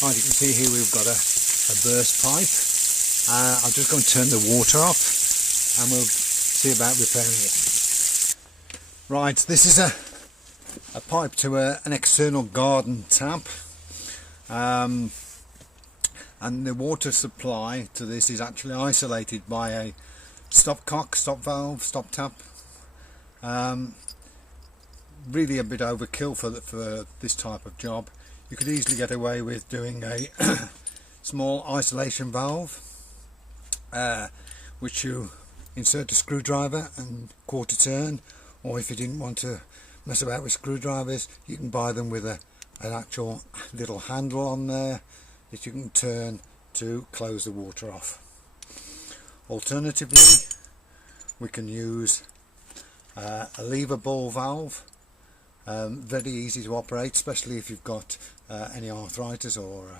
Right, you can see here we've got a burst pipe. I'll just go and turn the water off and we'll see about repairing it. Right, this is a pipe to an external garden tap, and the water supply to this is actually isolated by a stopcock, stop valve, stop tap. Really a bit overkill for this type of job. You could easily get away with doing a small isolation valve, which you insert a screwdriver and quarter turn, or if you didn't want to mess about with screwdrivers, you can buy them with an actual little handle on there that you can turn to close the water off. Alternatively, we can use a lever ball valve. Very easy to operate, especially if you've got any arthritis or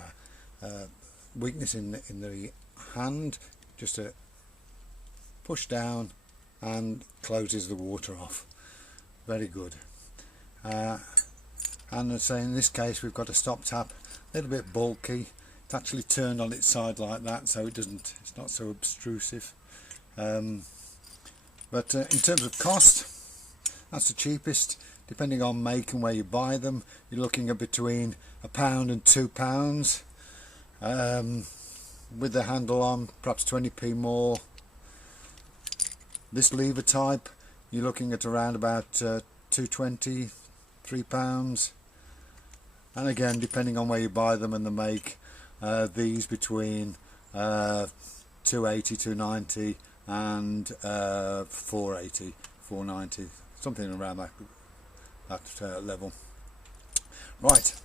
weakness in the hand. Just to push down and closes the water off. Very good. And I'd say in this case we've got a stop tap, a little bit bulky. It's actually turned on its side like that, so it's not so obtrusive. But in terms of cost, that's the cheapest. Depending on make and where you buy them, you're looking at between £1 and £2. With the handle on, perhaps 20p more. This lever type, you're looking at around about £2.20, £3. And again, depending on where you buy them and the make, these between £2.80, £2.90 and £4.80, £4.90, something around that level. Right,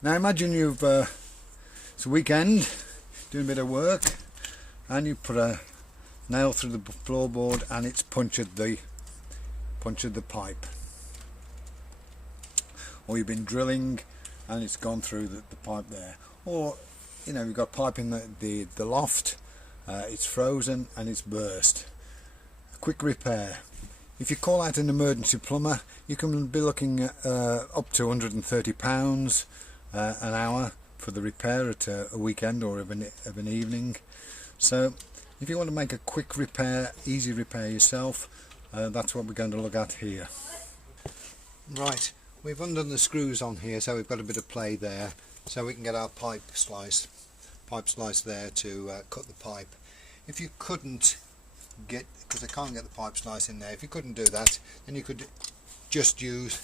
now imagine you've it's a weekend, doing a bit of work, and you put a nail through the floorboard and it's punctured the pipe, or you've been drilling and it's gone through the pipe there, or you've got a pipe in the loft, it's frozen and it's burst. A quick repair. If you call out an emergency plumber, you can be looking at up to £130 an hour for the repair at a weekend or of an evening. So if you want to make a quick repair, easy repair yourself, that's what we're going to look at here. Right, we've undone the screws on here, so we've got a bit of play there, so we can get our pipe slice there to cut the pipe. If you couldn't get, because I can't get the pipe slice in there, if you couldn't do that, then you could just use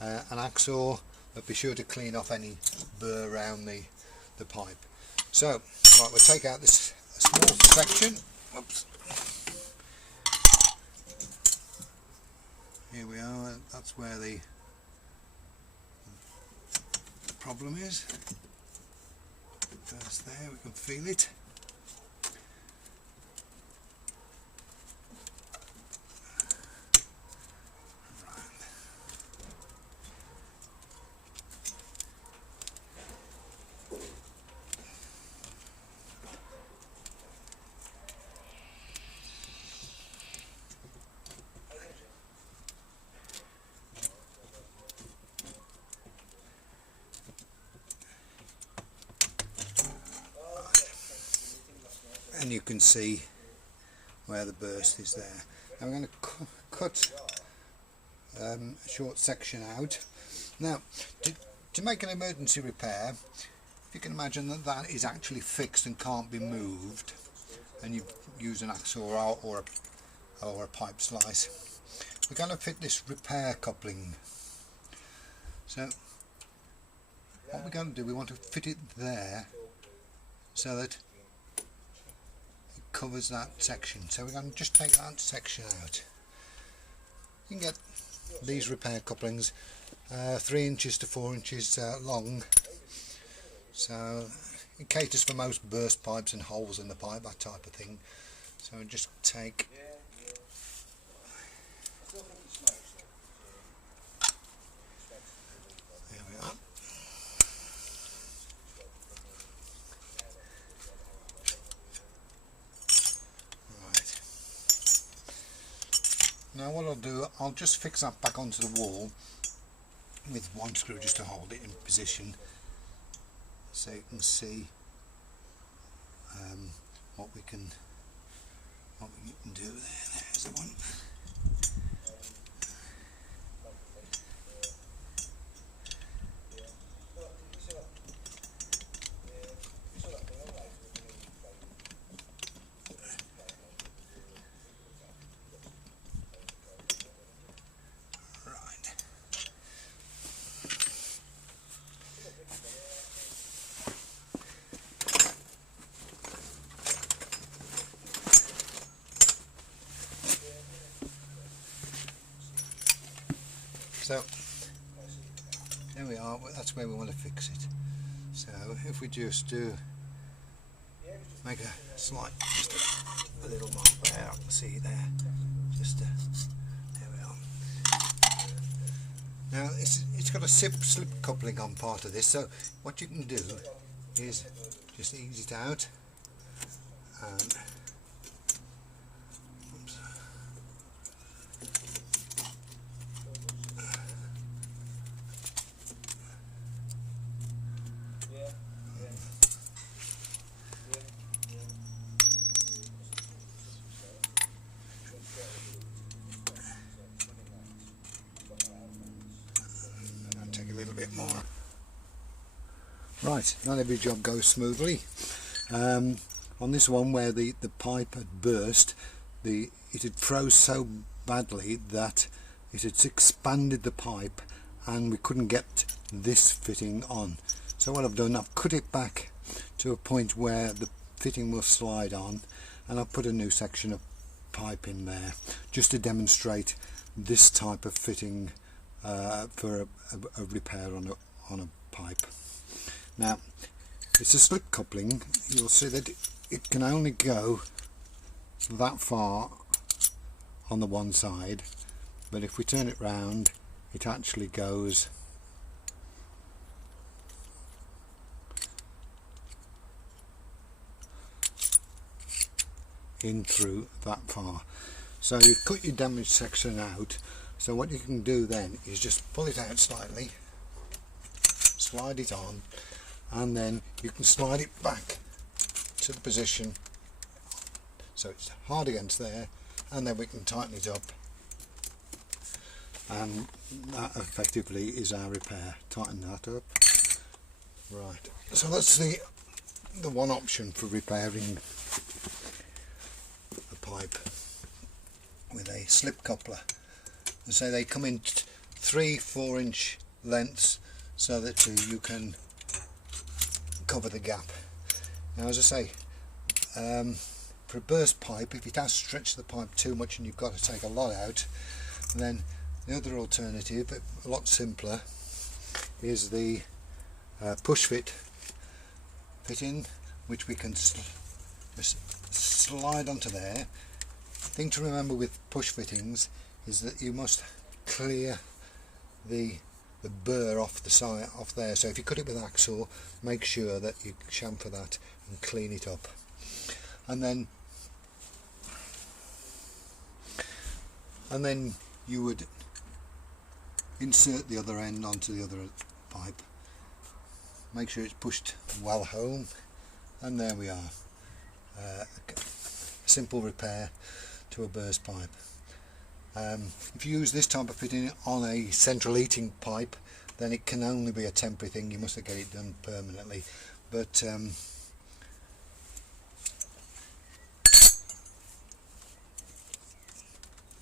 an hacksaw, but be sure to clean off any burr around the pipe. So right, we'll take out this small section. Oops. Here we are, that's where the problem is. First there, we can feel it. And you can see where the burst is there. Now we're going to cut a short section out. Now to make an emergency repair, if you can imagine that is actually fixed and can't be moved, and you use an hacksaw or a pipe slice, we're going to fit this repair coupling. So what we're going to do, we want to fit it there so that covers that section. So we're going to just take that section out. You can get these repair couplings 3 inches to 4 inches long, so it caters for most burst pipes and holes in the pipe, that type of thing. So just take Now what I'll do, I'll just fix that back onto the wall with one screw just to hold it in position. so you can see what we can do there. There's the one. So there we are, that's where we want to fix it. So if we just do make a slight, just a little mark there, I can see there, just there we are. Now it's got a slip coupling on part of this, so what you can do is just ease it out and take a little bit more. Right, not every job goes smoothly. On this one where the pipe had burst, it had froze so badly that it had expanded the pipe and we couldn't get this fitting on. So what I've done, I've cut it back to a point where the fitting will slide on, and I've put a new section of pipe in there just to demonstrate this type of fitting for a repair on a pipe. Now it's a slip coupling. You'll see that it can only go that far on the one side, but if we turn it round it actually goes in through that far. So you've cut your damaged section out, so what you can do then is just pull it out slightly, slide it on, and then you can slide it back to the position so it's hard against there, and then we can tighten it up, and that effectively is our repair. Tighten that up. Right, so that's the one option for repairing a pipe with a slip coupler. And so they come in 3-4 inch lengths so that you can cover the gap. Now as I say, for a burst pipe, if it has stretched the pipe too much and you've got to take a lot out, then the other alternative, a lot simpler, is the push fit fitting, which we can slide onto there. Thing to remember with push fittings is that you must clear the burr off the side, off there. So if you cut it with hacksaw, make sure that you chamfer that and clean it up, and then you would insert the other end onto the other pipe. Make sure it's pushed well home, and there we are. Simple repair to a burst pipe. If you use this type of fitting on a central heating pipe, then it can only be a temporary thing. You must get it done permanently. But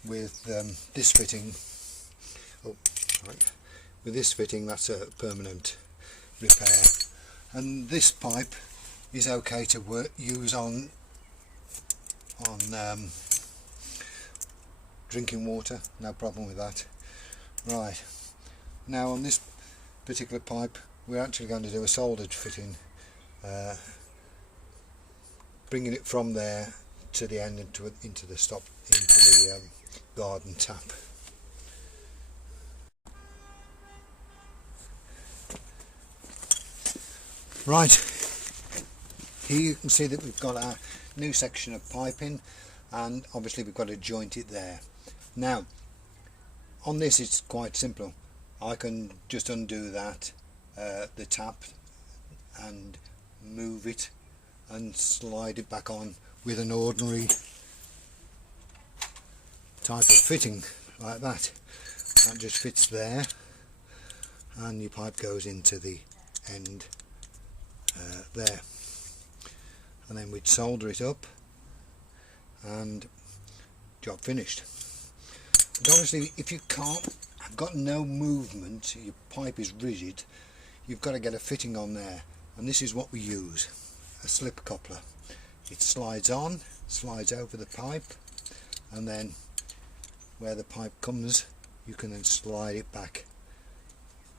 with this fitting, with this fitting, that's a permanent repair. And this pipe is okay to use on drinking water, no problem with that. Right, now on this particular pipe we're actually going to do a soldered fitting, bringing it from there to the end into the garden tap. Right, here you can see that we've got our new section of piping, and obviously we've got to joint it there. Now on this it's quite simple. I can just undo that, the tap, and move it and slide it back on with an ordinary type of fitting like that. That just fits there, and your pipe goes into the end there, and then we'd solder it up and job finished. But obviously if you can't, have got no movement, your pipe is rigid, you've got to get a fitting on there, and this is what we use, a slip coupler. It slides on, slides over the pipe, and then where the pipe comes you can then slide it back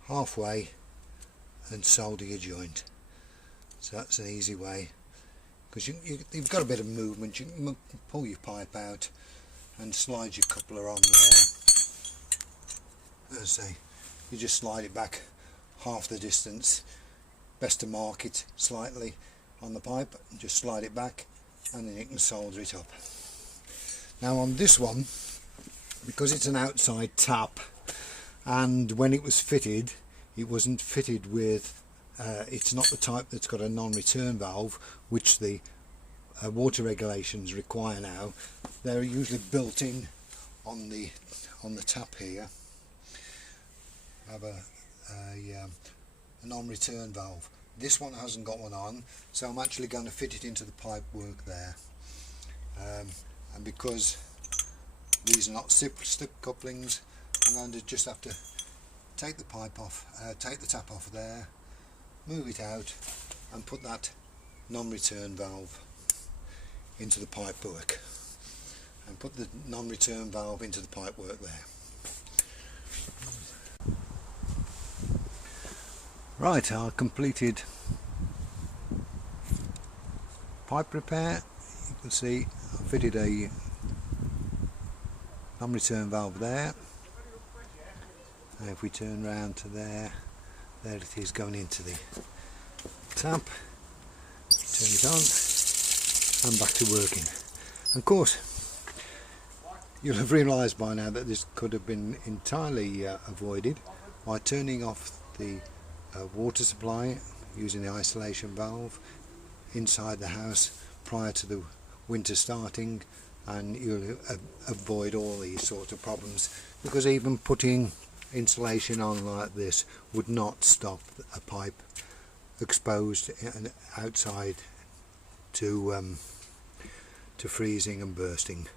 halfway and solder your joint. So that's an easy way, because you've got a bit of movement. You can pull your pipe out and slide your coupler on there. As I say, you just slide it back half the distance, best to mark it slightly on the pipe, and just slide it back, and then you can solder it up. Now on this one, because it's an outside tap, and when it was fitted, it wasn't fitted with it's not the type that's got a non-return valve, which the water regulations require now. They're usually built in on the tap here. Have a non-return valve. This one hasn't got one on, so I'm actually going to fit it into the pipe work there. And because these are not slip couplings, I'm going to just have to take the pipe off, take the tap off there, move it out, and put that non-return valve into the pipe work, and put the non-return valve into the pipe work there. Right, our completed pipe repair. You can see I fitted a non-return valve there, and if we turn round to there it is going into the tap. Turn it on and back to working. And of course you'll have realised by now that this could have been entirely avoided by turning off the water supply using the isolation valve inside the house prior to the winter starting, and you'll avoid all these sorts of problems, because even putting insulation on like this would not stop a pipe exposed outside to freezing and bursting.